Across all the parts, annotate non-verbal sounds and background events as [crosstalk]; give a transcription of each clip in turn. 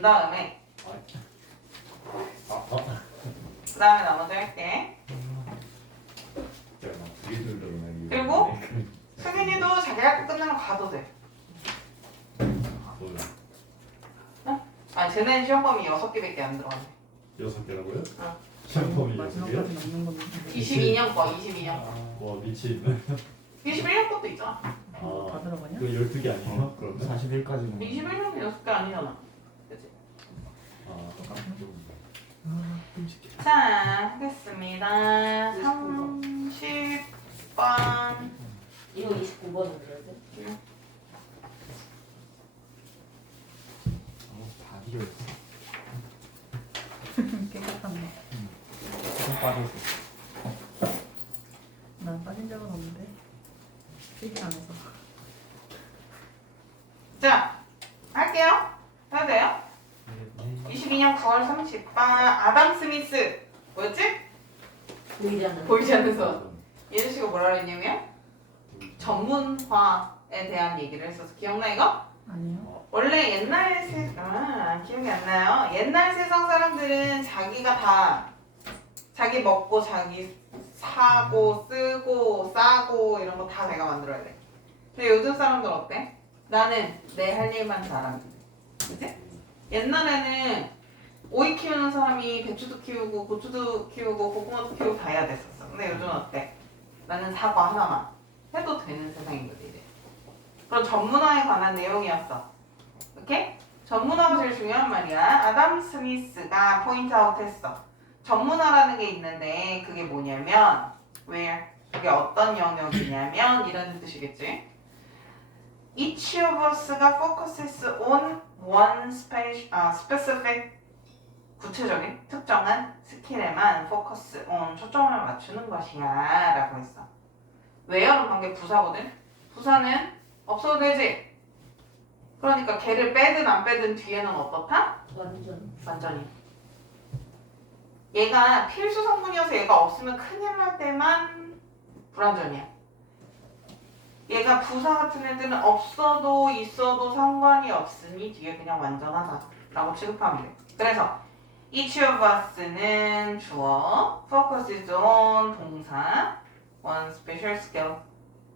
준 다음에 아, 아. 그 다음에 나머지 할게. 그리고? 승윤이도 자기 학교 끝나면 가도 돼. 뭐요? 아니 쟤네는 시험 범위 6개밖에 안 들어가네. 여섯 개라고요? 어. 시험 범위 여섯 개요? 마지막까지 남는 건데. 22년 거, 22년 거. 와 미친. 21년 것도 있잖아. 다 아, 들어가냐? 그 열두 개 아니에요? 그러면? 41까지는 21년은 6개 아니잖아. 자, 하겠습니다. 30번. 이거 29번은 그래도 다 필요했어 깨끗하네. 조금 빠졌어 난 빠진 적은 없는데. 필기 안 해서. 자, 할게요. 해도 돼요? 22년 9월 30번 아담 스미스. 뭐였지? 보이지 않는 보이지 않는 선. 예준 씨가 뭐라 그랬냐면 전문화에 대한 얘기를 했어서 기억나 이거? 아니요. 원래 옛날 세, 아, 기억이 안 나요. 옛날 세상 사람들은 자기가 다 자기 먹고 자기 사고 쓰고 싸고 이런 거 다 내가 만들어야 돼. 근데 요즘 사람들 어때? 나는 내 할 일만 잘하면 돼. 그치? 옛날에는 오이 키우는 사람이 배추도 키우고 고추도 키우고 고구마도 키우고 다 해야 됐었어. 근데 요즘은 어때? 나는 사과 하나만 해도 되는 세상인 거지 이제. 그런 전문화에 관한 내용이었어. 오케이? 전문화가 제일 중요한 말이야. 아담 스미스가 포인트 아웃 했어. 전문화라는 게 있는데 그게 뭐냐면 where 그게 어떤 영역이냐면 이런 뜻이겠지. Each of us가 focuses on one spe- 아, specific 구체적인 특정한 스킬에만 focus on 초점을 맞추는 것이야 라고 했어. where는 관계 부사거든. 부사는 없어도 되지. 그러니까 걔를 빼든 안 빼든 뒤에는 어떻다? 완전 완전히. 얘가 필수 성분이어서 얘가 없으면 큰일 날 때만 불완전이야. 얘가 부사 같은 애들은 없어도 있어도 상관이 없으니 뒤에 그냥 완전하다라고 취급하면 돼. 그래서 each of us는 주어, focus is on 동사, one special skill.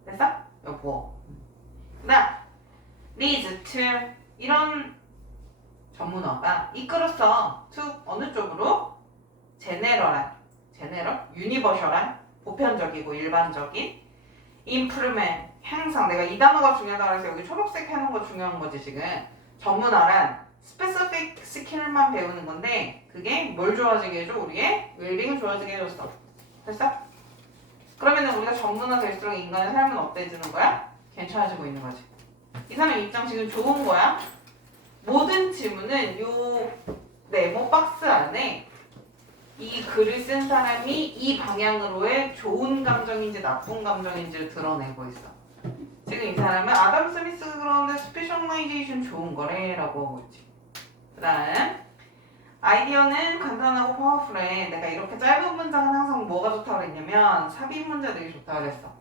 됐어? 여보. 그다음 leads to 이런 전문어가 이끌었어. to 어느 쪽으로? 제네럴한, 제네럴, 유니버셜한, 보편적이고 일반적인 improvement, 향상. 내가 이 단어가 중요하다고 해서 여기 초록색 해놓은 거 중요한 거지 지금. 전문어란 specific 스킬만 배우는 건데 그게 뭘 좋아지게 해줘? 우리의 웰빙을 좋아지게 해줬어. 됐어? 그러면은 우리가 전문화 될수록 인간의 삶은 어때지는 거야? 괜찮아지고 있는 거지. 이 사람 입장 지금 좋은 거야? 모든 지문은 요 네모 박스 안에 이 글을 쓴 사람이 이 방향으로의 좋은 감정인지 나쁜 감정인지를 드러내고 있어. 지금 이 사람은 아담 스미스가 그러는데 스페셜라이제이션 좋은 거래라고 하고 있지. 그 다음 아이디어는 간단하고 파워풀해. 내가 이렇게 짧은 문장은 항상 뭐가 좋다고 그랬냐면 삽입 문제들이 좋다고 그랬어.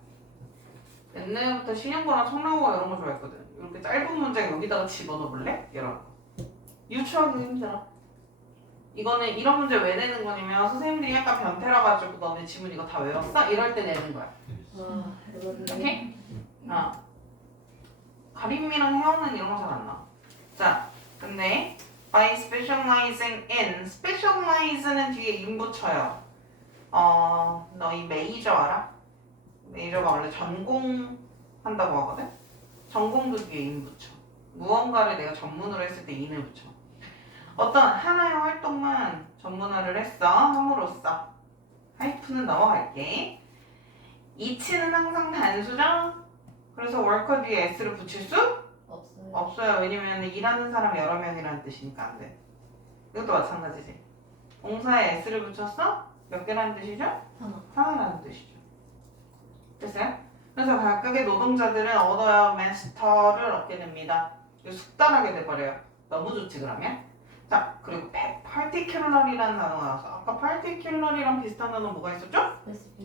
옛날부터 신형고랑 청라고가 이런 거 좋아했거든. 이렇게 짧은 문장 여기다가 집어넣어볼래? 이런 거. 유추하기 힘들어. 이거는 이런 문제 왜 내는 거냐면 선생님들이 약간 변태라 가지고 너네 지문 이거 다 외웠어? 이럴 때 내는 거야. 와 이거는 오케이? 어. 가림이랑 혜원은 이런 거 잘 안 나와. 자, 근데 by specializing in specialize는 뒤에 in 붙여요. 어, 너희 메이저 알아? 메이저가 원래 전공 한다고 하거든? 전공도 뒤에 in 붙여. 무언가를 내가 전문으로 했을 때 in을 붙여. 어떤 하나의 활동만 전문화를 했어. 함으로써. 하이프는 넘어갈게. 이치는 항상 단수죠? 그래서 월커 뒤에 s를 붙일 수 없어요. 없어요. 왜냐면 일하는 사람 여러 명이라는 뜻이니까 안 돼. 이것도 마찬가지지. 동사에 s를 붙였어? 몇 개라는 뜻이죠? 하나. 하나라는 뜻이죠. 됐어요? 그래서 각각의 노동자들은 얻어야 마스터를 얻게 됩니다. 숙달하게 돼버려요. 너무 좋지 그러면? 자 그리고 particular이라는 단어가 나와서 아까 particular이랑 비슷한 단어 뭐가 있었죠?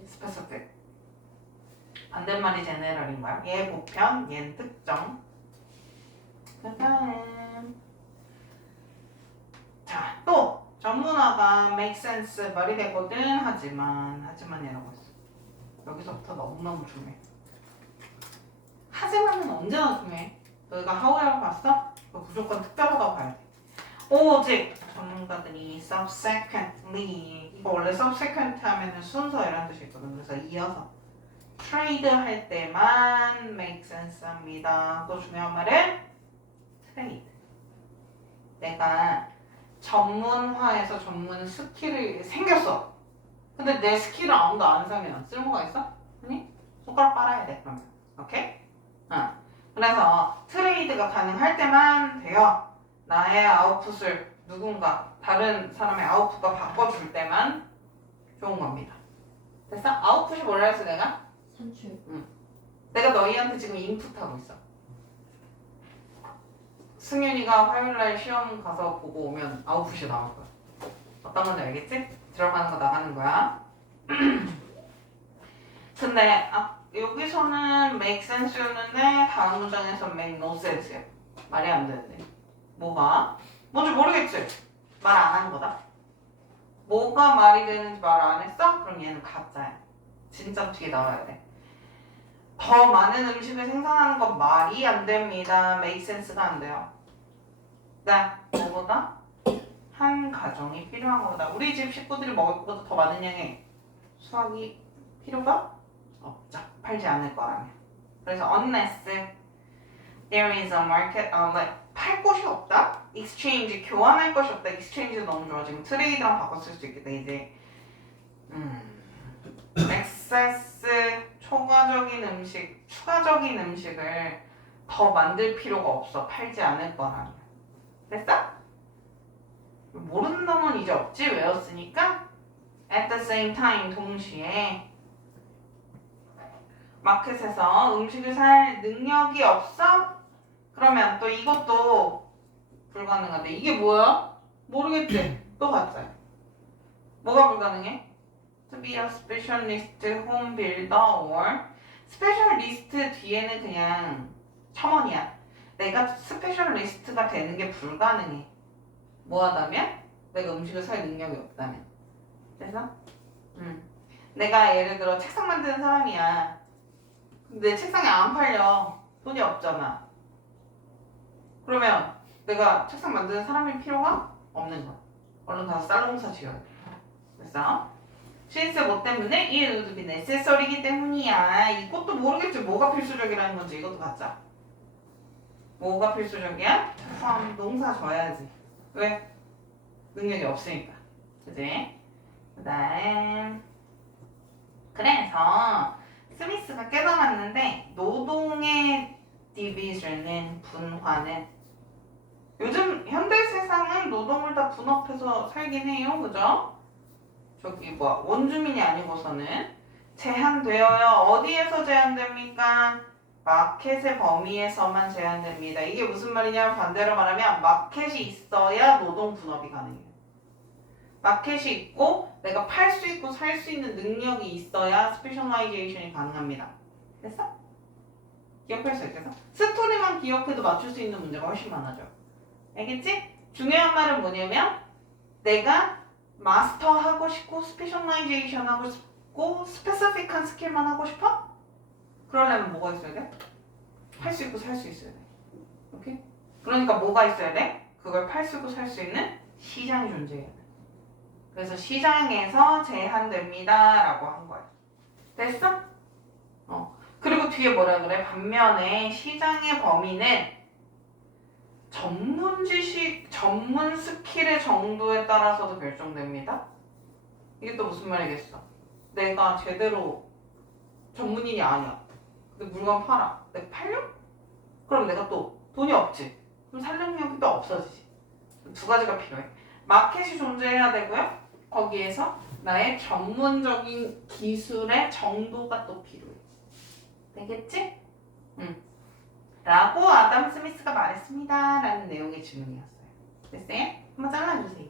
스페시픽. 반대말이 거야. 얘 보편, 얘는 특정. 그다음 전문화가 make sense 말이 되거든 하지만 하지만이라고 했어. 여기서부터 너무너무 중요해. 하지만은 언제나 중요해. 너희가 하우에를 봤어? 무조건 특별하다고 봐야 돼. 오직 전문가들이 subsequently 이거 원래 subsequent 하면은 순서 이런 뜻이 있거든. 그래서 이어서 트레이드 할 때만 make sense 합니다. 또 중요한 말은 트레이드. 내가 전문화에서 전문 스킬이 생겼어. 근데 내 스킬을 아무도 안 사면 쓸모가 있어? 아니? 손가락 빨아야 돼 그러면. 오케이? 응. 그래서 트레이드가 가능할 때만 돼요. 나의 아웃풋을 누군가 다른 사람의 아웃풋과 바꿔줄 때만 좋은 겁니다. 됐어? 아웃풋이 뭐라 했어 내가? 산출. 내가 너희한테 지금 인풋하고 있어. 승윤이가 화요일 날 시험 가서 보고 오면 아웃풋이 나올 거야. 어떤 건지 알겠지? 들어가는 거 나가는 거야. [clears throat] 근데 아, 여기서는 make sense였는데 다음 문장에서 make no sense야. 말이 안 되는데. 뭐가? 뭔지 모르겠지? 말 안 한 거다. 뭐가 말이 되는지 말 안 했어? 그럼 얘는 가짜야. 진짜 뒤에 나와야 돼. 더 많은 음식을 생산하는 건 말이 안 됩니다. make sense가 안 돼요. 네, 뭐보다 한 가정이 필요한 것보다 우리 집 식구들이 먹을 것보다 더 많은 양의 수확이 필요가 없죠. 팔지 않을 거라면. 그래서 unless there is a market outlet 팔 곳이 없다. exchange 교환할 것이 없다. exchange 너무 좋아 지금 트레이드랑 바꿔 쓸수 있겠다 이제. 음. Excess 초과적인 음식, 추가적인 음식을 더 만들 필요가 없어. 팔지 않을 거라면. 됐어? 모르는 단어는 이제 없지. 외웠으니까. At the same time, 동시에 마켓에서 음식을 살 능력이 없어? 그러면 또 이것도 불가능하대. 이게 뭐야? 모르겠지? 또 가짜야. 뭐가 불가능해? To be a specialist home builder or 스페셜리스트 뒤에는 그냥 첨언이야. 내가 스페셜리스트가 되는 게 불가능해. 뭐 하다면? 내가 음식을 살 능력이 없다면. 그래서? 음. 내가 예를 들어 책상 만드는 사람이야. 근데 책상이 안 팔려. 돈이 없잖아. 그러면 내가 책상 만드는 사람일 필요가 없는 거야. 얼른 가서 쌀농사 지어야 돼. 됐어? 신스 뭐 때문에? 이 루드비 네세서리기 때문이야. 이것도 모르겠지. 뭐가 필수적이라는 건지 이것도 가짜. 뭐가 필수적이야? 참 농사 져야지. 왜? 능력이 없으니까. 그지? 그 다음 그래서 스미스가 깨달았는데 노동의 디비전은 분화는 요즘 현대 세상은 노동을 다 분업해서 살긴 해요. 그죠? 저기 뭐 원주민이 아니고서는 제한되어요. 어디에서 제한됩니까? 마켓의 범위에서만 제한됩니다. 이게 무슨 말이냐? 반대로 말하면 마켓이 있어야 노동 분업이 가능해요. 마켓이 있고 내가 팔 수 있고 살 수 있는 능력이 있어야 스페셜라이제이션이 가능합니다. 됐어? 기억할 수 있겠어? 스토리만 기억해도 맞출 수 있는 문제가 훨씬 많아져. 알겠지? 중요한 말은 뭐냐면 내가 마스터 하고 싶고 스페셜라이제이션 하고 싶고 스페시픽한 스킬만 하고 싶어? 그러려면 뭐가 있어야 돼? 할수 있고 살 수 있어야 돼. 오케이? 그러니까 뭐가 있어야 돼? 그걸 팔 수 있고 살 수 있는 시장이 존재해야 돼. 그래서 시장에서 제한됩니다. 라고 한 거야. 됐어? 어. 그리고 뒤에 뭐라 그래? 반면에 시장의 범위는 전문 지식, 전문 스킬의 정도에 따라서도 결정됩니다. 이게 또 무슨 말이겠어? 내가 제대로 전문인이 아니야. 근데 물건 팔아. 내가 팔려? 그럼 내가 또 돈이 없지. 그럼 살 능력이 또 없어지지. 두 가지가 필요해. 마켓이 존재해야 되고요. 거기에서 나의 전문적인 기술의 정도가 또 필요해. 되겠지? 응. 라고 아담 스미스가 말했습니다. 라는 내용의 질문이었어요. 됐어요? 한번 잘라주세요.